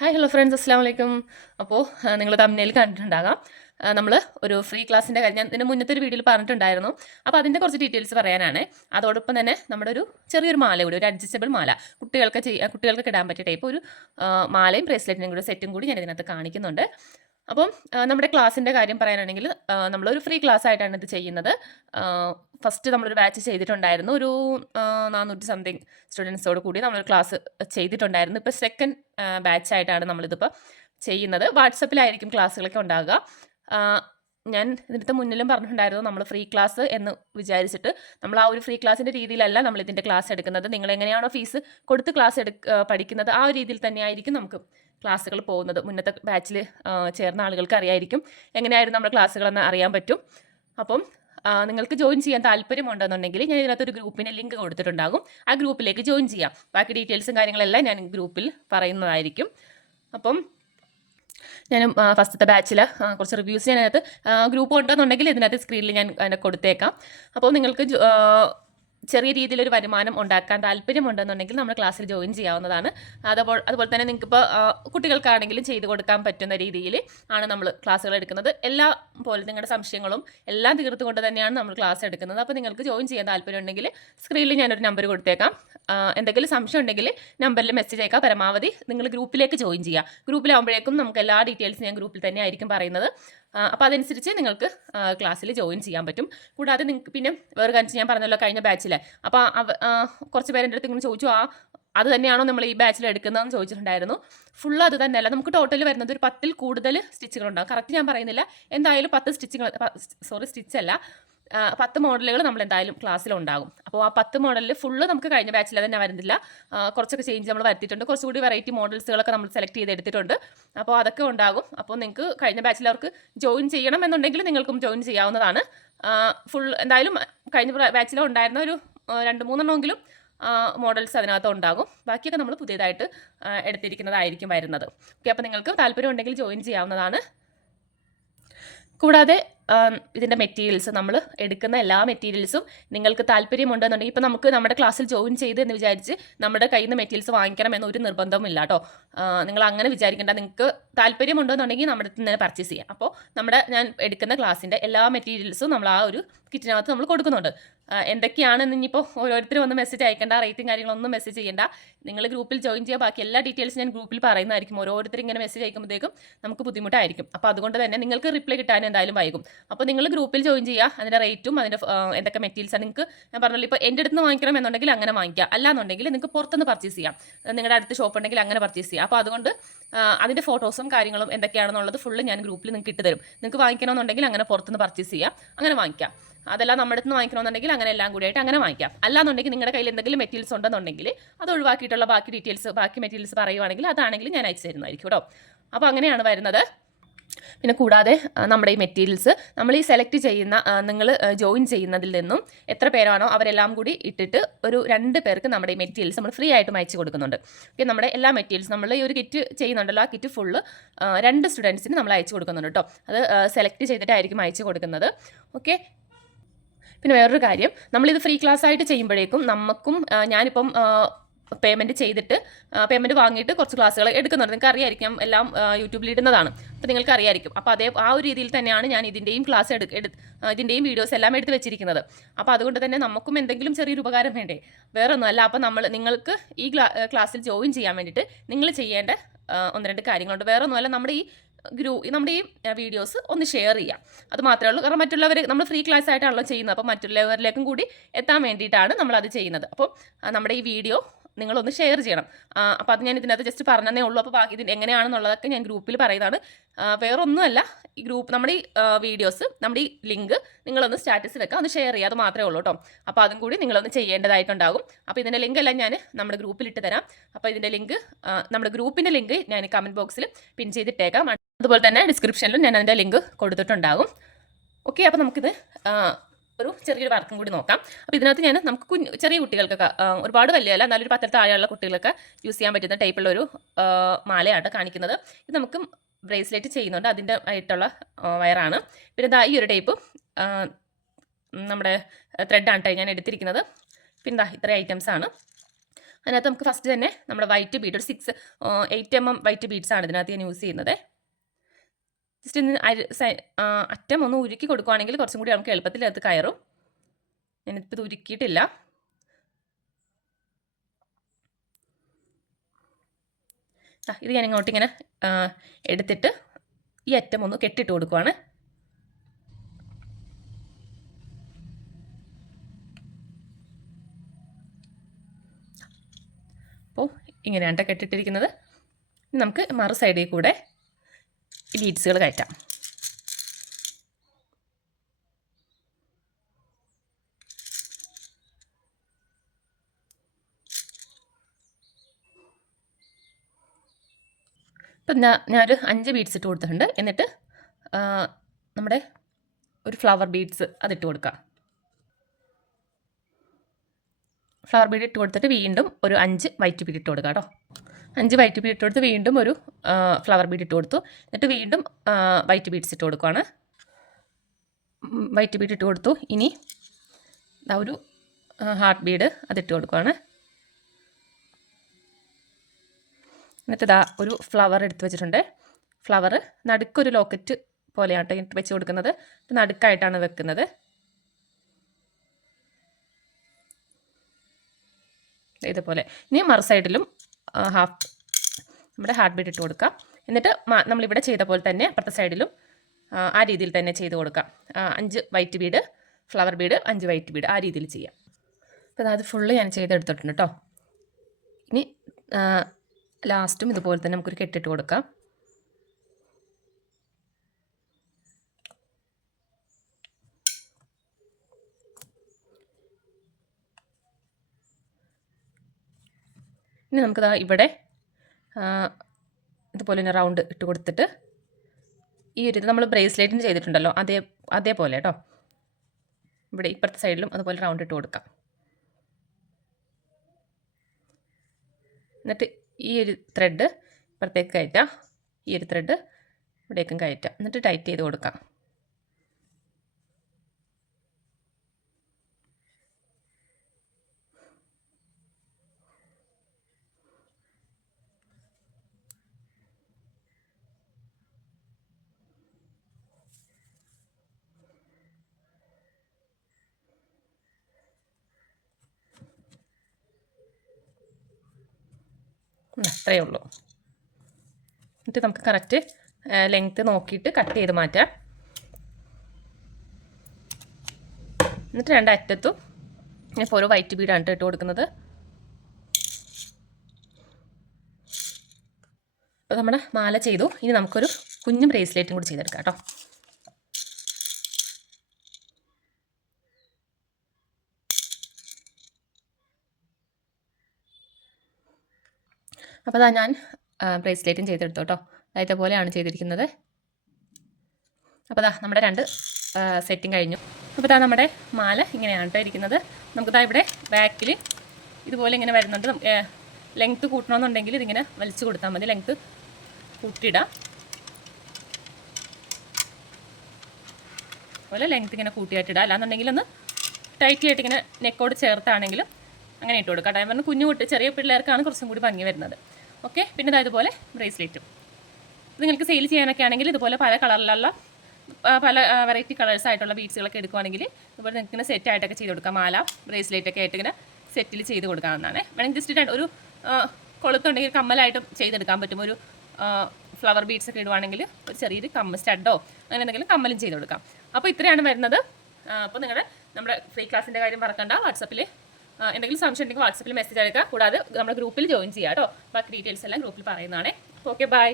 Hi hello friends അസ്സാം വലൈക്കും അപ്പോൾ നിങ്ങൾ തമ്മിൽ കണ്ടിട്ടുണ്ടാകാം. നമ്മൾ ഒരു ഫ്രീ ക്ലാസ്സിന്റെ കാര്യം ഞാൻ ഇതിന് മുന്നത്തെ ഒരു വീഡിയോയിൽ പറഞ്ഞിട്ടുണ്ടായിരുന്നു. അപ്പോൾ അതിന്റെ കുറച്ച് ഡീറ്റെയിൽസ് പറയാനാണ്. അതോടൊപ്പം തന്നെ നമ്മുടെ ഒരു ചെറിയൊരു മാല കൂടി ഒരു അഡ്ജസ്റ്റബിൾ മാല. കുട്ടികൾക്ക് ചെയ്യാൻ കുട്ടികൾക്ക് ഇടാൻ പറ്റിയ ടൈപ്പ് ഒരു മാലയും ബ്രേസ്ലെറ്റിനും കൂടി സെറ്റും കൂടി ഞാൻ ഇതിനകത്ത് കാണിക്കുന്നുണ്ട്. അപ്പം നമ്മുടെ ക്ലാസ്സിന്റെ കാര്യം പറയാനാണെങ്കിൽ നമ്മളൊരു ഫ്രീ ക്ലാസ് ആയിട്ടാണ് ഇത് ചെയ്യുന്നത്. ഫസ്റ്റ് നമ്മളൊരു ബാച്ച് ചെയ്തിട്ടുണ്ടായിരുന്നു. ഒരു നാനൂറ്റി സംതിങ് സ്റ്റുഡൻസോട് കൂടി നമ്മളൊരു ക്ലാസ് ചെയ്തിട്ടുണ്ടായിരുന്നു. ഇപ്പോൾ സെക്കൻഡ് ബാച്ചായിട്ടാണ് നമ്മളിതിപ്പോൾ ചെയ്യുന്നത്. വാട്സപ്പിലായിരിക്കും ക്ലാസ്സുകളൊക്കെ ഉണ്ടാകുക ഞാൻ ഇതിന്റെ മുന്നിലും പറഞ്ഞിട്ടുണ്ടായിരുന്നു നമ്മൾ ഫ്രീ ക്ലാസ് എന്ന് വിചാരിച്ചിട്ട്. നമ്മൾ ആ ഒരു ഫ്രീ ക്ലാസ്സിന്റെ രീതിയിലല്ല നമ്മൾ ഇതിന്റെ ക്ലാസ് എടുക്കുന്നത്. നിങ്ങൾ എങ്ങനെയാണോ ഫീസ് കൊടുത്ത് ക്ലാസ് എടു പഠിക്കുന്നത് ആ ഒരു രീതിയിൽ തന്നെയായിരിക്കും നമുക്ക് ക്ലാസ്സുകൾ പോകുന്നത്. മുന്നത്തെ ബാച്ചിൽ ചേർന്ന ആളുകൾക്ക് അറിയായിരിക്കും എങ്ങനെയായിരുന്നു നമ്മുടെ ക്ലാസ്സുകളെന്ന് അറിയാൻ പറ്റും. അപ്പം നിങ്ങൾക്ക് ജോയിൻ ചെയ്യാൻ താല്പര്യമുണ്ടെന്നുണ്ടെങ്കിൽ ഞാൻ ഇതിനകത്ത് ഒരു ഗ്രൂപ്പിന് ലിങ്ക് കൊടുത്തിട്ടുണ്ടാകും. ആ ഗ്രൂപ്പിലേക്ക് ജോയിൻ ചെയ്യാം. ബാക്കി ഡീറ്റെയിൽസും കാര്യങ്ങളെല്ലാം ഞാൻ ഗ്രൂപ്പിൽ പറയുന്നതായിരിക്കും. അപ്പം ഞാൻ ഫസ്റ്റത്തെ ബാച്ചിൽ കുറച്ച് റിവ്യൂസ് ഞാൻ അതിനകത്ത് ഗ്രൂപ്പ് ഉണ്ടെന്നുണ്ടെങ്കിൽ ഇതിനകത്ത് സ്ക്രീനിൽ ഞാൻ കൊടുത്തേക്കാം. അപ്പോൾ നിങ്ങൾക്ക് ചെറിയ രീതിയിലൊരു വരുമാനം ഉണ്ടാക്കാൻ താല്പര്യമുണ്ടെന്നുണ്ടെങ്കിൽ നമ്മുടെ ക്ലാസ്സിൽ ജോയിൻ ചെയ്യാവുന്നതാണ്. അതുപോലെ അതുപോലെ തന്നെ നിങ്ങൾക്ക് ഇപ്പോൾ കുട്ടികൾക്കാണെങ്കിലും ചെയ്തു കൊടുക്കാൻ പറ്റുന്ന രീതിയിൽ ആണ് നമ്മൾ ക്ലാസ്സുകൾ എടുക്കുന്നത്. എല്ലാ പോലെ നിങ്ങളുടെ സംശയങ്ങളും എല്ലാം തീർത്തുകൊണ്ട് തന്നെയാണ് നമ്മൾ ക്ലാസ് എടുക്കുന്നത്. അപ്പോൾ നിങ്ങൾക്ക് ജോയിൻ ചെയ്യാൻ താല്പര്യമുണ്ടെങ്കിൽ സ്ക്രീനിൽ ഞാനൊരു നമ്പർ കൊടുത്തേക്കാം. എന്തെങ്കിലും സംശയം ഉണ്ടെങ്കിൽ നമ്പറിൽ മെസ്സേജ് അയക്കുക പരമാവധി നിങ്ങൾ ഗ്രൂപ്പിലേക്ക് ജോയിൻ ചെയ്യുക. ഗ്രൂപ്പിലാകുമ്പോഴേക്കും നമുക്ക് എല്ലാ ഡീറ്റെയിൽസും ഞാൻ ഗ്രൂപ്പിൽ തന്നെ ആയിരിക്കും പറയുന്നത്. അപ്പോൾ അതനുസരിച്ച് നിങ്ങൾക്ക് ക്ലാസ്സിൽ ജോയിൻ ചെയ്യാൻ പറ്റും. കൂടാതെ നിങ്ങൾക്ക് പിന്നെ വേറെ കാര്യം ഞാൻ പറഞ്ഞല്ലോ കഴിഞ്ഞ ബാച്ചിൽ അപ്പോൾ കുറച്ച് പേരെന്റെ അടുത്ത് ഇങ്ങനെ ചോദിച്ചു ആ അത് തന്നെയാണോ നമ്മൾ ഈ ബാച്ചിൽ എടുക്കുന്നതെന്ന് ചോദിച്ചിട്ടുണ്ടായിരുന്നു. ഫുൾ അത് തന്നെയല്ല. നമുക്ക് ടോട്ടൽ വരുന്നത് ഒരു പത്തിൽ കൂടുതൽ സ്റ്റിച്ചുകളുണ്ടാകും കറക്റ്റ് ഞാൻ പറയുന്നില്ല. എന്തായാലും പത്ത് സ്റ്റിച്ചുകൾ സോറി സ്റ്റിച്ചല്ല പത്ത് മോഡലുകൾ നമ്മൾ എന്തായാലും ക്ലാസ്സിലുണ്ടാകും. അപ്പോൾ ആ പത്ത് മോഡലിൽ ഫുള്ള് നമുക്ക് കഴിഞ്ഞ ബാച്ചിൽ തന്നെ വരുന്നില്ല. കുറച്ചൊക്കെ ചേഞ്ച് നമ്മൾ വരുത്തിയിട്ടുണ്ട്. കുറച്ചുകൂടി വെറൈറ്റി മോഡൽസുകളൊക്കെ നമ്മൾ സെലക്ട് ചെയ്തെടുത്തിട്ടുണ്ട്. അപ്പോൾ അതൊക്കെ ഉണ്ടാകും. അപ്പോൾ നിങ്ങൾക്ക് കഴിഞ്ഞ ബാച്ചിൽ അവർക്ക് ജോയിൻ ചെയ്യണം എന്നുണ്ടെങ്കിൽ നിങ്ങൾക്കും ജോയിൻ ചെയ്യാവുന്നതാണ്. ഫുൾ എന്തായാലും കഴിഞ്ഞ ബാച്ചിൽ ഉണ്ടായിരുന്ന ഒരു രണ്ട് മൂന്നെണ്ണമെങ്കിലും മോഡൽസ് അതിനകത്ത് ഉണ്ടാകും. ബാക്കിയൊക്കെ നമ്മൾ പുതിയതായിട്ട് എടുത്തിരിക്കുന്നതായിരിക്കും വരുന്നത്. ഓക്കെ അപ്പോൾ നിങ്ങൾക്ക് താല്പര്യം ഉണ്ടെങ്കിൽ ജോയിൻ ചെയ്യാവുന്നതാണ്. കൂടാതെ ഇതിന്റെ മെറ്റീരിയൽസ് നമ്മൾ എടുക്കുന്ന എല്ലാ മെറ്റീരിയൽസും നിങ്ങൾക്ക് താല്പര്യമുണ്ടെന്നുണ്ടെങ്കിൽ ഇപ്പോൾ നമുക്ക് നമ്മുടെ ക്ലാസ്സിൽ ജോയിൻ ചെയ്ത് എന്ന് വിചാരിച്ച് നമ്മുടെ കയ്യിൽ നിന്ന് മെറ്റീരിയൽസ് വാങ്ങിക്കണം എന്നൊരു നിർബന്ധമില്ല കേട്ടോ നിങ്ങൾ അങ്ങനെ വിചാരിക്കേണ്ട. നിങ്ങൾക്ക് താല്പര്യമുണ്ടെന്നുണ്ടെങ്കിൽ നമ്മുടെ നിന്ന് പർച്ചേസ് ചെയ്യാം. അപ്പോൾ നമ്മുടെ ഞാൻ എടുക്കുന്ന ക്ലാസ്സിന്റെ എല്ലാ മെറ്റീരിയൽസും നമ്മൾ ആ ഒരു കിറ്റിനകത്ത് നമ്മൾ കൊടുക്കുന്നുണ്ട്. എന്തൊക്കെയാണെന്ന് ഇനിയിപ്പോൾ ഓരോരുത്തർ ഒന്ന് മെസ്സേജ് അയക്കേണ്ട റേറ്റും കാര്യങ്ങളൊന്നും മെസ്സേജ് ചെയ്യേണ്ട. നിങ്ങൾ ഗ്രൂപ്പിൽ ജോയിൻ ചെയ്യുക ബാക്കി എല്ലാ ഡീറ്റെയിൽസ് ഞാൻ ഗ്രൂപ്പിൽ പറയുന്നതായിരിക്കും. ഓരോരുത്തർ ഇങ്ങനെ മെസ്സേജ് അയക്കുമ്പോഴത്തേക്കും നമുക്ക് ബുദ്ധിമുട്ടായിരിക്കും. അപ്പോൾ അതുകൊണ്ട് തന്നെ നിങ്ങൾക്ക് റിപ്ലൈ കിട്ടാൻ എന്തായാലും വൈകും. അപ്പോൾ നിങ്ങൾ ഗ്രൂപ്പിൽ ജോയിൻ ചെയ്യുക അതിന്റെ റേറ്റും അതിന്റെ എന്തൊക്കെ മെറ്റീരിയൽസ് നിങ്ങൾക്ക് ഞാൻ പറഞ്ഞല്ലോ ഇപ്പോൾ എന്റെ അടുത്ത് നിന്ന് വാങ്ങിക്കണം എന്നുണ്ടെങ്കിൽ അങ്ങനെ വാങ്ങിക്കുക. അല്ലാന്നുണ്ടെങ്കിൽ നിങ്ങൾക്ക് പുറത്തുനിന്ന് പർച്ചേസ് ചെയ്യാം. നിങ്ങളുടെ അടുത്ത് ഷോപ്പ് ഉണ്ടെങ്കിൽ അങ്ങനെ പർച്ചേസ് ചെയ്യാം. അപ്പോൾ അതുകൊണ്ട് അതിന്റെ ഫോട്ടോസും കാര്യങ്ങളും എന്തൊക്കെയാണെന്നുള്ളത് ഫുള്ള് ഞാൻ ഗ്രൂപ്പിൽ നിങ്ങൾക്ക് ഇട്ട് തരും. നിങ്ങൾക്ക് വാങ്ങിക്കണമെന്നുണ്ടെങ്കിൽ അങ്ങനെ പുറത്തുനിന്ന് പർച്ചേസ് ചെയ്യാം. അങ്ങനെ വാങ്ങിക്കാം. അതെല്ലാം നമ്മുടെ അടുത്ത് വാങ്ങിക്കണമെന്നുണ്ടെങ്കിൽ അങ്ങനെ എല്ലാം കൂടിയായിട്ട് അങ്ങനെ വാങ്ങിക്കാം. അല്ലാന്നുണ്ടെങ്കിൽ നിങ്ങളുടെ കയ്യിൽ എന്തെങ്കിലും മെറ്റീരിയൽസ് ഉണ്ടെന്നുണ്ടെങ്കിൽ അത് ഒഴിവാക്കിയിട്ടുള്ള ബാക്കി ഡീറ്റെയിൽസ് ബാക്കി മെറ്റീരിയൽസ് പറയുവാണെങ്കിൽ അതാണെങ്കിൽ ഞാൻ അയച്ചു തരുന്നതായിരിക്കും കേട്ടോ അപ്പോൾ അങ്ങനെയാണ് വരുന്നത്. പിന്നെ കൂടാതെ നമ്മുടെ ഈ മെറ്റീരിയൽസ് നമ്മൾ ഈ സെലക്ട് ചെയ്യുന്ന നിങ്ങൾ ജോയിൻ ചെയ്യുന്നതിൽ നിന്നും എത്ര പേരാണോ അവരെല്ലാം കൂടി ഇട്ടിട്ട് ഒരു രണ്ട് പേർക്ക് നമ്മുടെ ഈ മെറ്റീരിയൽസ് നമ്മൾ ഫ്രീ ആയിട്ട് അയച്ചു കൊടുക്കുന്നുണ്ട്. ഓക്കെ നമ്മുടെ എല്ലാ മെറ്റീരിയൽസ് നമ്മൾ ഈ ഒരു കിറ്റ് ചെയ്യുന്നുണ്ടല്ലോ ആ കിറ്റ് ഫുള്ള് രണ്ട് സ്റ്റുഡൻസിന് നമ്മൾ അയച്ചു കൊടുക്കുന്നുണ്ട് കേട്ടോ അത് സെലക്ട് ചെയ്തിട്ടായിരിക്കും അയച്ചു കൊടുക്കുന്നത്. ഓക്കെ പിന്നെ വേറൊരു കാര്യം നമ്മളിത് ഫ്രീ ക്ലാസ് ആയിട്ട് ചെയ്യുമ്പോഴേക്കും നമുക്കും ഞാനിപ്പം പേയ്മെന്റ് ചെയ്തിട്ട് പേയ്മെന്റ് വാങ്ങിയിട്ട് കുറച്ച് ക്ലാസ്സുകൾ എടുക്കുന്നുണ്ട്. നിങ്ങൾക്ക് അറിയായിരിക്കും എല്ലാം യൂട്യൂബിൽ ഇടുന്നതാണ്. അപ്പോൾ നിങ്ങൾക്ക് അറിയായിരിക്കും അപ്പോൾ അതേ ആ ഒരു രീതിയിൽ തന്നെയാണ് ഞാൻ ഇതിന്റെയും ക്ലാസ് എടു ഇതിന്റെയും വീഡിയോസ് എല്ലാം എടുത്ത് വെച്ചിരിക്കുന്നത്. അപ്പോൾ അതുകൊണ്ട് തന്നെ നമുക്കും എന്തെങ്കിലും ചെറിയൊരു ഉപകാരം വേണ്ടേ? വേറെ ഒന്നുമല്ല അപ്പോൾ നമ്മൾ നിങ്ങൾക്ക് ഈ ക്ലാസ്സിൽ ജോയിൻ ചെയ്യാൻ വേണ്ടിയിട്ട് നിങ്ങൾ ചെയ്യേണ്ട ഒന്ന് രണ്ട് കാര്യങ്ങളുണ്ട്. വേറെ ഒന്നുമല്ല നമ്മുടെ ഈ ഗ്രൂ നമ്മുടെ ഈ വീഡിയോസ് ഒന്ന് ഷെയർ ചെയ്യാം. അത് മാത്രമേ ഉള്ളൂ. കാരണം മറ്റുള്ളവർ നമ്മൾ ഫ്രീ ക്ലാസ് ആയിട്ടാണല്ലോ ചെയ്യുന്നത്. അപ്പോൾ മറ്റുള്ളവരിലേക്കും കൂടി എത്താൻ വേണ്ടിയിട്ടാണ് നമ്മളത് ചെയ്യുന്നത്. അപ്പോൾ നമ്മുടെ ഈ വീഡിയോ നിങ്ങളൊന്ന് ഷെയർ ചെയ്യണം. അപ്പോൾ അത് ഞാൻ ഇതിനകത്ത് ജസ്റ്റ് പറഞ്ഞതേ ഉള്ളൂ. അപ്പോൾ ബാക്കി ഇതിന് എങ്ങനെയാണെന്നുള്ളതൊക്കെ ഞാൻ ഗ്രൂപ്പിൽ പറയുന്നതാണ്. വേറൊന്നുമല്ല. ഈ ഗ്രൂപ്പ് നമ്മുടെ ഈ വീഡിയോസ് നമ്മുടെ ഈ ലിങ്ക് നിങ്ങളൊന്ന് സ്റ്റാറ്റസ് വെക്കുക ഒന്ന് ഷെയർ ചെയ്യുക അത് മാത്രമേ ഉള്ളൂ കേട്ടോ അപ്പോൾ അതും കൂടി നിങ്ങളൊന്ന് ചെയ്യേണ്ടതായിട്ടുണ്ടാകും. അപ്പോൾ ഇതിന്റെ ലിങ്ക് എല്ലാം ഞാൻ നമ്മുടെ ഗ്രൂപ്പിൽ ഇട്ട് തരാം. അപ്പോൾ ഇതിന്റെ ലിങ്ക് നമ്മുടെ ഗ്രൂപ്പിന്റെ ലിങ്ക് ഞാൻ കമന്റ് ബോക്സിൽ പിൻ ചെയ്തിട്ടേക്കാം. അതുപോലെ തന്നെ ഡിസ്ക്രിപ്ഷനിലും ഞാൻ അതിന്റെ ലിങ്ക് കൊടുത്തിട്ടുണ്ടാകും. ഓക്കെ അപ്പോൾ നമുക്കിത് ഒരു ചെറിയൊരു വർക്കും കൂടി നോക്കാം. അപ്പോൾ ഇതിനകത്ത് ഞാൻ നമുക്ക് കുഞ്ഞ് ചെറിയ കുട്ടികൾക്കൊക്കെ ഒരുപാട് വലിയല്ല നല്ലൊരു പത്തിൽ താഴെയുള്ള കുട്ടികൾക്കൊക്കെ യൂസ് ചെയ്യാൻ പറ്റുന്ന ടൈപ്പുള്ള ഒരു മാലയാണ് കാണിക്കുന്നത്. ഇത് നമുക്ക് ബ്രേസ്ലെറ്റ് ചെയ്യുന്നുണ്ട്. അതിന്റെ ആയിട്ടുള്ള വയറാണ്. പിന്നെ ഇതാ ഈ ഒരു ടൈപ്പ് നമ്മുടെ ത്രെഡാണ് കേട്ടോ ഞാൻ എടുത്തിരിക്കുന്നത്. പിന്നെ ഇത്രയും ഐറ്റംസ് ആണ്. അതിനകത്ത് നമുക്ക് ഫസ്റ്റ് തന്നെ നമ്മുടെ വൈറ്റ് ബീഡ് ഒരു six eight M M white beads ആണ് ഇതിനകത്ത് ഞാൻ യൂസ് ചെയ്യുന്നത്. ജസ്റ്റ് ഇന്ന് അരി സൈ- അറ്റം ഒന്ന് ഉരുക്കി കൊടുക്കുവാണെങ്കിൽ കുറച്ചും കൂടി നമുക്ക് എളുപ്പത്തിൽ അത് കയറും. ഞാനിപ്പോൾ ഇത് ഉരുക്കിയിട്ടില്ല. ഇത് ഞാൻ ഇങ്ങോട്ട് ഇങ്ങനെ എടുത്തിട്ട് ഈ അറ്റം ഒന്ന് കെട്ടിട്ട് കൊടുക്കുവാണ്. അപ്പോൾ ഇങ്ങനെയാണ് ട്ടോ കെട്ടിട്ടിരിക്കുന്നത് നമുക്ക് മറു സൈഡിൽ കൂടെ ബീഡ്സുകൾ കയറ്റാം. ഇപ്പം ഞാൻ ഞാനൊരു അഞ്ച് ബീഡ്സ് ഇട്ട് കൊടുത്തിട്ടുണ്ട്. എന്നിട്ട് നമ്മുടെ ഒരു ഫ്ലവർ ബീഡ്സ് അതിട്ട് കൊടുക്കാം. ഫ്ലവർ ബീഡ് ഇട്ട് കൊടുത്തിട്ട് വീണ്ടും ഒരു അഞ്ച് വൈറ്റ് ബീഡ് ഇട്ട് കൊടുക്കാം കേട്ടോ. അഞ്ച് വൈറ്റ് ബീഡ് ഇട്ട് കൊടുത്ത് വീണ്ടും ഒരു ഫ്ലവർ ബീഡ് ഇട്ട് കൊടുത്തു. എന്നിട്ട് വീണ്ടും വൈറ്റ് ബീഡ്സ് ഇട്ട് കൊടുക്കുവാണ്. വൈറ്റ് ബീഡ് ഇട്ട് കൊടുത്തു. ഇനി ഒരു ഹാർട്ട് ബീഡ് അതിട്ട് കൊടുക്കുവാണ്. എന്നിട്ട് ഇതാ ഒരു ഫ്ലവർ എടുത്ത് വെച്ചിട്ടുണ്ട്. ഫ്ലവർ നടുക്കൊരു ലോക്കറ്റ് പോലെയാണ് കേട്ടോ വെച്ച് കൊടുക്കുന്നത്. നടുക്കായിട്ടാണ് വെക്കുന്നത്. ഇതുപോലെ. ഇനി മറു സൈഡിലും ഹാഫ് നമ്മുടെ ഹാർട്ട് ബീഡ് ഇട്ട് കൊടുക്കാം. എന്നിട്ട് നമ്മളിവിടെ ചെയ്ത പോലെ തന്നെ അപ്പുറത്തെ സൈഡിലും ആ, രീതിയിൽ തന്നെ ചെയ്ത് കൊടുക്കാം. അഞ്ച് വൈറ്റ് ബീഡ് ഫ്ലവർ ബീഡ് അഞ്ച് വൈറ്റ് ബീഡ് ആ രീതിയിൽ ചെയ്യാം. അപ്പോൾ അത് ഫുള്ള് ഞാൻ ചെയ്തെടുത്തിട്ടുണ്ട് കേട്ടോ ഇനി ലാസ്റ്റും ഇതുപോലെ തന്നെ നമുക്കൊരു കെട്ടിട്ട് കൊടുക്കാം. ഇനി നമുക്കത് ഇവിടെ ഇതുപോലെ തന്നെ റൗണ്ട് ഇട്ട് കൊടുത്തിട്ട് ഈ ഒരു ഇത് നമ്മൾ ബ്രേസ്ലെറ്റിന് ചെയ്തിട്ടുണ്ടല്ലോ അതേ അതേപോലെ കേട്ടോ ഇവിടെ ഇപ്പുറത്തെ സൈഡിലും അതുപോലെ റൗണ്ട് ഇട്ട് കൊടുക്കാം. എന്നിട്ട് ഈ ഒരു ത്രെഡ് ഇപ്പുറത്തേക്ക് കയറ്റാം. ഈ ഒരു ത്രെഡ് ഇവിടേക്കും കയറ്റാം. എന്നിട്ട് ടൈറ്റ് ചെയ്ത് കൊടുക്കാം. അത്രയേ ഉള്ളൂ. എന്നിട്ട് നമുക്ക് കറക്റ്റ് ലെങ്ത്ത് നോക്കിയിട്ട് കട്ട് ചെയ്ത് മാറ്റാം. എന്നിട്ട് രണ്ട് അറ്റത്തും ഇപ്പോൾ ഓരോ വൈറ്റ് ബീഡാണ് ട്ടോ ഇട്ട് കൊടുക്കുന്നത്. അപ്പോൾ നമ്മുടെ മാല ചെയ്തു. ഇനി നമുക്കൊരു കുഞ്ഞു ബ്രേസ്ലെറ്റും കൂടി ചെയ്തെടുക്കാം കേട്ടോ. അപ്പോൾ അതാ ഞാൻ ബ്രേസ്ലെറ്റും ചെയ്തെടുത്തു കേട്ടോ അതായത് പോലെയാണ് ചെയ്തിരിക്കുന്നത്. അപ്പോൾ അതാ നമ്മുടെ രണ്ട് സെറ്റിങ് കഴിഞ്ഞു. അപ്പോൾ ദാ നമ്മുടെ മാല ഇങ്ങനെയാണ് കേട്ടോ ഇരിക്കുന്നത്. നമുക്കിതാ ഇവിടെ ബാക്കിൽ ഇതുപോലെ ഇങ്ങനെ വരുന്നുണ്ട്. ലെങ്ത്ത് കൂട്ടണമെന്നുണ്ടെങ്കിൽ ഇതിങ്ങനെ വലിച്ചു കൊടുത്താൽ മതി. ലെങ്ത്ത് കൂട്ടിയിടാം. അതുപോലെ ലെങ്ത്ത് ഇങ്ങനെ കൂട്ടിയായിട്ടിടാം അല്ലാന്നുണ്ടെങ്കിൽ ഒന്ന് ടൈറ്റ് ആയിട്ട് ഇങ്ങനെ നെക്കോട് ചേർത്താണെങ്കിലും അങ്ങനെ ഇട്ട് കൊടുക്കാം ഞാൻ പറഞ്ഞു കുഞ്ഞു കുട്ടി ചെറിയ പിള്ളേർക്കാണ് കുറച്ചും കൂടി ഭംഗി വരുന്നത്. ഓക്കെ പിന്നെ ഇതാ ഇതുപോലെ ബ്രേസ്ലെറ്റും. ഇത് നിങ്ങൾക്ക് സെയിൽ ചെയ്യാനൊക്കെ ആണെങ്കിൽ ഇതുപോലെ പല കളറിലുള്ള പല വെറൈറ്റി കളേഴ്സ് ആയിട്ടുള്ള ബീഡ്സുകളൊക്കെ എടുക്കുവാണെങ്കിൽ ഇതുപോലെ നിങ്ങൾക്ക് ഇങ്ങനെ സെറ്റ് ആയിട്ടൊക്കെ ചെയ്ത് കൊടുക്കാം. മാല ബ്രേസ്ലെറ്റ് ഒക്കെ ആയിട്ട് ഇങ്ങനെ സെറ്റിൽ ചെയ്ത് കൊടുക്കാവുന്നതാണ്. വേണമെങ്കിൽ ജസ്റ്റ് ഒരു കൊളുത്തുണ്ടെങ്കിൽ കമ്മലായിട്ടും ചെയ്തെടുക്കാൻ പറ്റും. ഒരു ഫ്ലവർ ബീഡ്സ് ഒക്കെ ഇടുവാണെങ്കിൽ ഒരു ചെറിയൊരു കമ്മ സ്റ്റഡോ അങ്ങനെ എന്തെങ്കിലും കമ്മലും ചെയ്ത് കൊടുക്കാം. അപ്പോൾ ഇത്രയാണ് വരുന്നത്. അപ്പോൾ നിങ്ങളുടെ നമ്മുടെ ഫ്രീ ക്ലാസ്സിന്റെ കാര്യം പറക്കണ്ട വാട്സപ്പിൽ എന്തെങ്കിലും സംശയം ഉണ്ടെങ്കിൽ വാട്സപ്പിൽ മെസ്സേജ് അയക്കുക. കൂടാതെ നമ്മുടെ ഗ്രൂപ്പിൽ ജോയിൻ ചെയ്യാം കേട്ടോ. ബാക്കി ഡീറ്റെയിൽസ് എല്ലാം ഗ്രൂപ്പിൽ പറയുന്നതാണ്. Okay bye